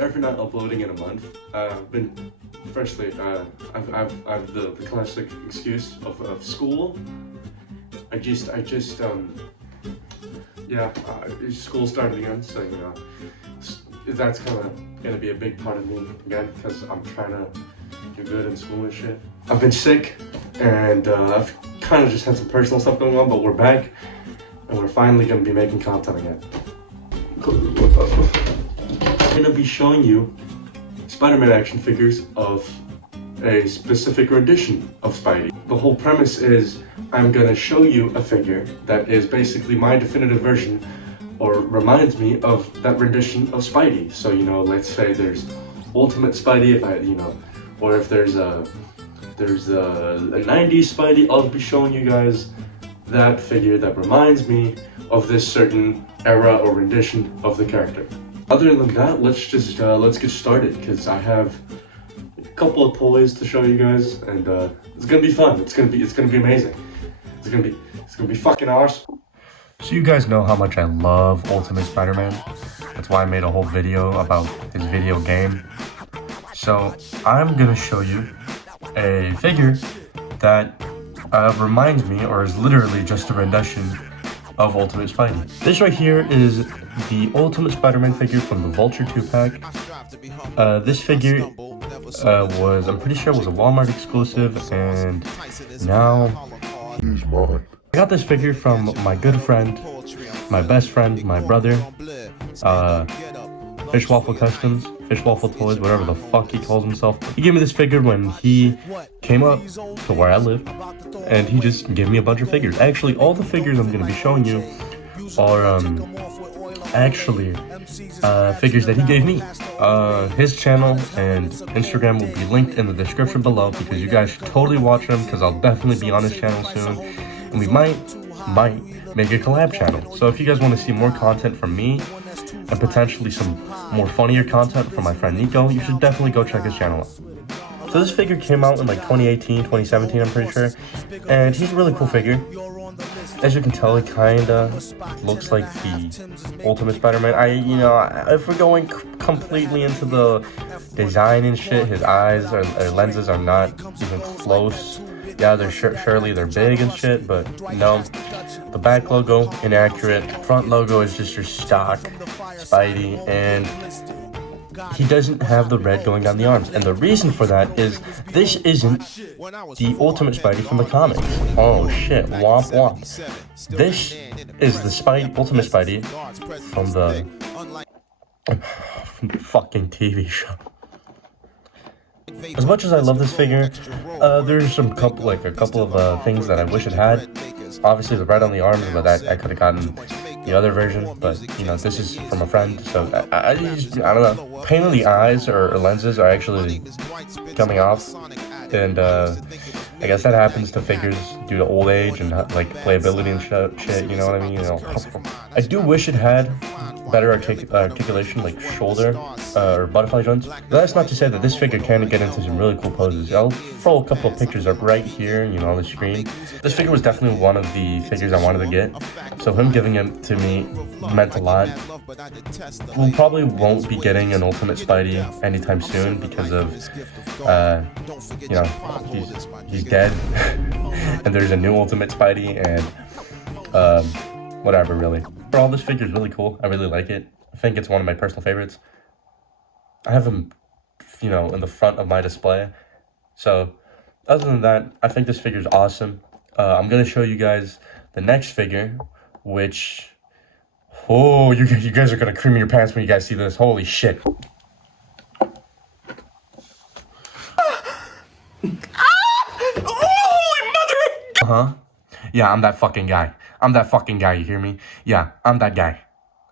Sorry for not uploading in a month. Firstly, I've the classic excuse of school. School started again, so you know, that's kind of gonna be a big part of me again, because I'm trying to do good in school and shit. I've been sick, and I've kind of just had some personal stuff going on, but we're back, and we're finally gonna be making content again. I'm gonna be showing you Spider-Man action figures of a specific rendition of Spidey. The whole premise is I'm gonna show you a figure that is basically my definitive version, or reminds me of that rendition of Spidey. So you know, let's say there's Ultimate Spidey, or if there's a 90s Spidey, I'll be showing you guys that figure that reminds me of this certain era or rendition of the character. Other than that, let's get started, because I have a couple of toys to show you guys, and it's gonna be fun. It's gonna be amazing. It's gonna be fucking awesome. So you guys know how much I love Ultimate Spider-Man. That's why I made a whole video about his video game. So I'm gonna show you a figure that reminds me, or is literally just a rendition of Ultimate Spidey. This right here is the Ultimate Spider-Man figure from the Vulture 2-pack. This figure I'm pretty sure was a Walmart exclusive, and now he's mine. I got this figure from my good friend, my best friend, my brother, FishWaffleCustoms, FishWaffle Toys, whatever the fuck he calls himself. He gave me this figure when he came up to where I live, and he just gave me a bunch of figures. Actually, all the figures I'm going to be showing you are figures that he gave me. His channel and Instagram will be linked in the description below, because you guys should totally watch him, because I'll definitely be on his channel soon, and we might make a collab channel. So if you guys want to see more content from me, and potentially some more funnier content from my friend Nico, you should definitely go check his channel out. So this figure came out in like 2018, 2017, I'm pretty sure, and he's a really cool figure. As you can tell, it kinda looks like the Ultimate Spider-Man. If we're going completely into the design and shit, his eyes or lenses are not even close. Yeah, they're surely they're big and shit, but no. The back logo, inaccurate. Front logo is just your stock Spidey, and he doesn't have the red going down the arms. And the reason for that is this isn't the Ultimate Spidey from the comics. Oh shit, womp womp. This is the Ultimate Spidey from the fucking TV show. As much as I love this figure, there's a couple of things that I wish it had. Obviously the red on the arms, but I could have gotten the other version, but you know, this is from a friend, so I don't know. Paint on the eyes or lenses are actually coming off, and I guess that happens to figures due to old age and like playability and shit, you know what I mean? You know, I do wish it had better articulation, like shoulder or butterfly joints. That's not to say that this figure can't get into some really cool poses. I'll throw a couple of pictures up right here, you know, on the screen. This figure was definitely one of the figures I wanted to get, so him giving it to me meant a lot. We probably won't be getting an Ultimate Spidey anytime soon because of, you know, he's dead, and there's a new Ultimate Spidey, and whatever, really. Overall, this figure is really cool. I really like it. I think it's one of my personal favorites. I have him, you know, in the front of my display. So, other than that, I think this figure is awesome. I'm going to show you guys the next figure, which... Oh, you guys are going to cream your pants when you guys see this. Holy shit. Uh-huh. Yeah, I'm that fucking guy. I'm that fucking guy, you hear me? Yeah, I'm that guy.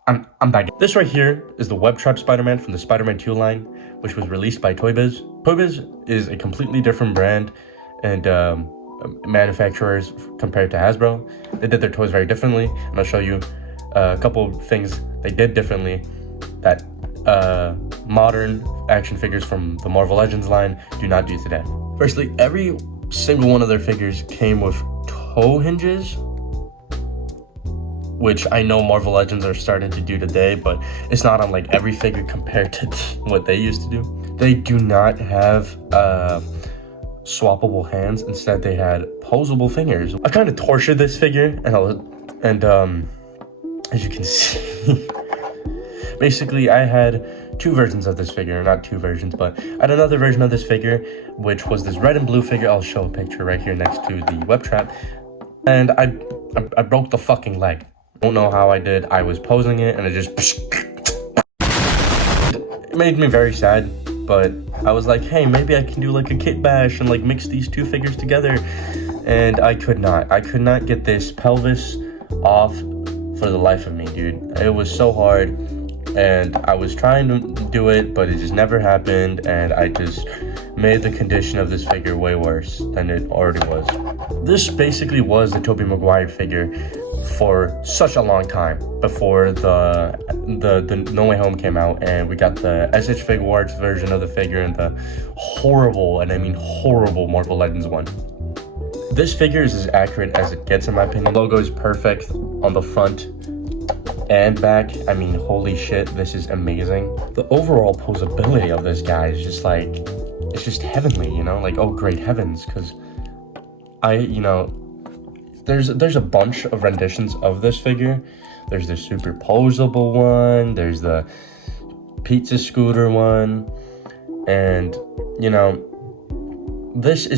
I'm that guy. This right here is the Web Trap Spider-Man from the Spider-Man 2 line, which was released by Toy Biz. Toy Biz is a completely different brand and manufacturers compared to Hasbro. They did their toys very differently, and I'll show you a couple of things they did differently that modern action figures from the Marvel Legends line do not do today. Firstly, every single one of their figures came with toe hinges which I know Marvel Legends are starting to do today, but it's not on like every figure compared to what they used to do. They do not have swappable hands. Instead, they had posable fingers. I kind of tortured this figure, and as you can see, basically I had two versions of this figure, not two versions, but I had another version of this figure, which was this red and blue figure. I'll show a picture right here next to the web trap, and I broke the fucking leg. Don't know how I did. I was posing it, and it just it made me very sad. But I was like, hey, maybe I can do like a kit bash and like mix these two figures together. And I could not. I could not get this pelvis off for the life of me, dude. It was so hard. And I was trying to do it, but it just never happened. And I just made the condition of this figure way worse than it already was. This basically was the Tobey Maguire figure for such a long time before the No Way Home came out, and we got the SH Figuarts version of the figure and the horrible, and I mean horrible, Marvel Legends one. This figure is as accurate as it gets in my opinion. The logo is perfect on the front and back. I mean, holy shit, this is amazing. The overall posability of this guy is just like, it's just heavenly, you know? Like, oh great heavens, because there's a bunch of renditions of this figure. There's the superposable one, there's the pizza scooter one, and you know, this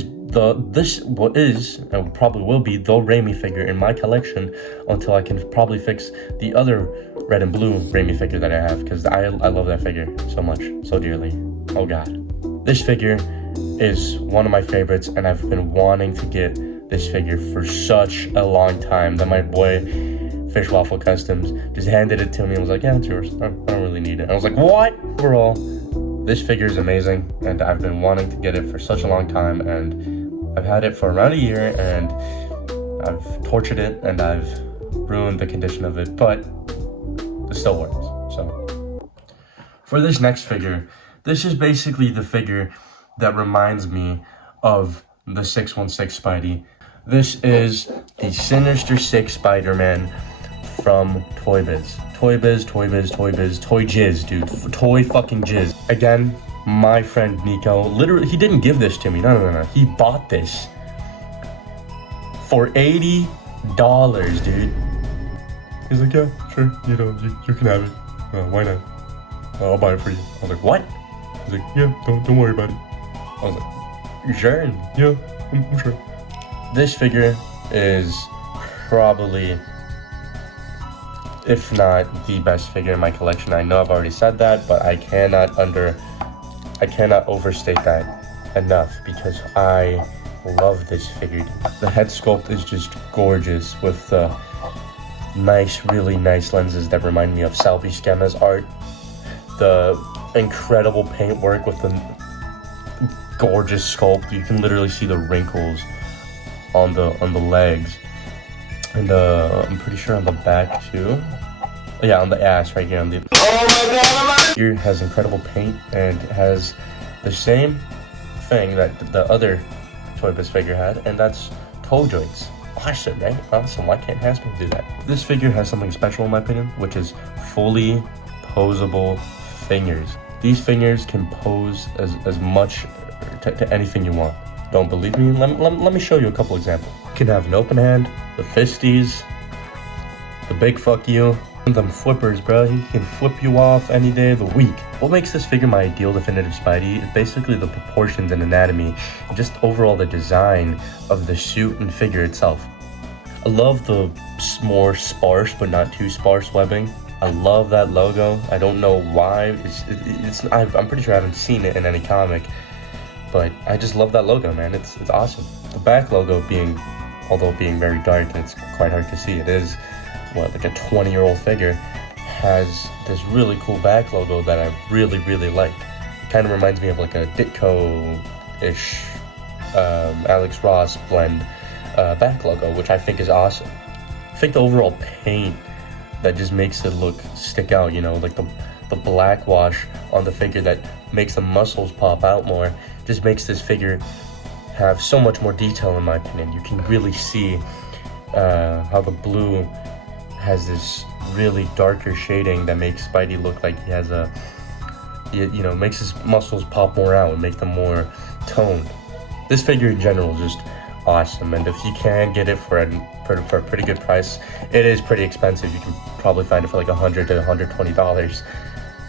what is and probably will be the Raimi figure in my collection until I can probably fix the other red and blue Raimi figure that I have, because I love that figure so much, so dearly. Oh god. This figure is one of my favorites, and I've been wanting to get this figure for such a long time that my boy FishWaffleCustoms just handed it to me and was like, yeah, it's yours. I don't really need it. And I was like, what? Overall, this figure is amazing, and I've been wanting to get it for such a long time, and I've had it for around a year, and I've tortured it, and I've ruined the condition of it, but it still works. So for this next figure, this is basically the figure that reminds me of the 616 Spidey. This is the Sinister Six Spider-Man from Toy Biz. Toy Biz, Toy Jizz, dude. Toy fucking Jizz. Again, my friend Nico, literally, he didn't give this to me. No. He bought this for $80, dude. He's like, yeah, sure, you know, you can have it. Why not? I'll buy it for you. I was like, what? He's like, yeah, don't worry about it. I was like, you sure? And yeah, I'm sure. This figure is probably, if not the best figure in my collection. I know I've already said that, but I cannot overstate that enough, because I love this figure. The head sculpt is just gorgeous with the really nice lenses that remind me of Sal Buscema's art. The incredible paint work with the gorgeous sculpt. You can literally see the wrinkles on the legs, and I'm pretty sure on the back too. Yeah, on the ass right here. On the here has incredible paint and has the same thing that the other Toy Biz figure had, and that's toe joints. Awesome, right? Awesome. Why can't Hasbro do that? This figure has something special in my opinion, which is fully posable fingers. These fingers can pose as much to anything you want. Don't believe me? Let me show you a couple examples. You can have an open hand, the fisties, the big fuck you, and them flippers, bro. He can flip you off any day of the week. What makes this figure my ideal definitive Spidey is basically the proportions and anatomy, and just overall the design of the suit and figure itself. I love the more sparse but not too sparse webbing. I love that logo. I don't know why. I'm pretty sure I haven't seen it in any comic, but I just love that logo, man. It's awesome. The back logo although being very dark and it's quite hard to see, it is like a 20-year-old figure, has this really cool back logo that I really like. It kind of reminds me of like a Ditko-ish Alex Ross blend back logo, which I think is awesome. I think the overall paint that just makes it stick out, you know, like the black wash on the figure that makes the muscles pop out more, just makes this figure have so much more detail in my opinion. You can really see how the blue has this really darker shading that makes Spidey look like he has a, you know, makes his muscles pop more out and make them more toned. This figure in general is just awesome, and if you can get it for a pretty good price, it is pretty expensive. You can probably find it for like $100 to $120.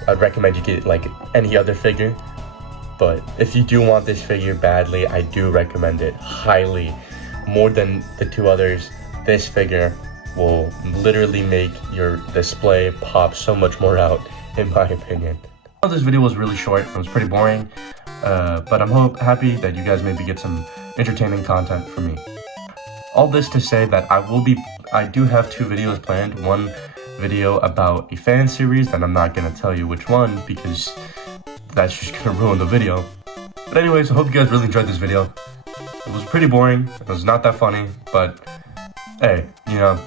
I'd recommend you get like any other figure, but if you do want this figure badly, I do recommend it highly. More than the two others, this figure will literally make your display pop so much more out, in my opinion. This video was really short. It was pretty boring, but I'm happy that you guys maybe get some entertaining content from me. All this to say that I do have 2 videos planned. One video about a fan series that I'm not gonna tell you which one because that's just gonna ruin the video. But anyways, I hope you guys really enjoyed this video. It was pretty boring. It was not that funny, but hey, you know,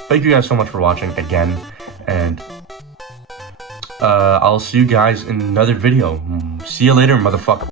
thank you guys so much for watching again, and I'll see you guys in another video. See you later, motherfucker.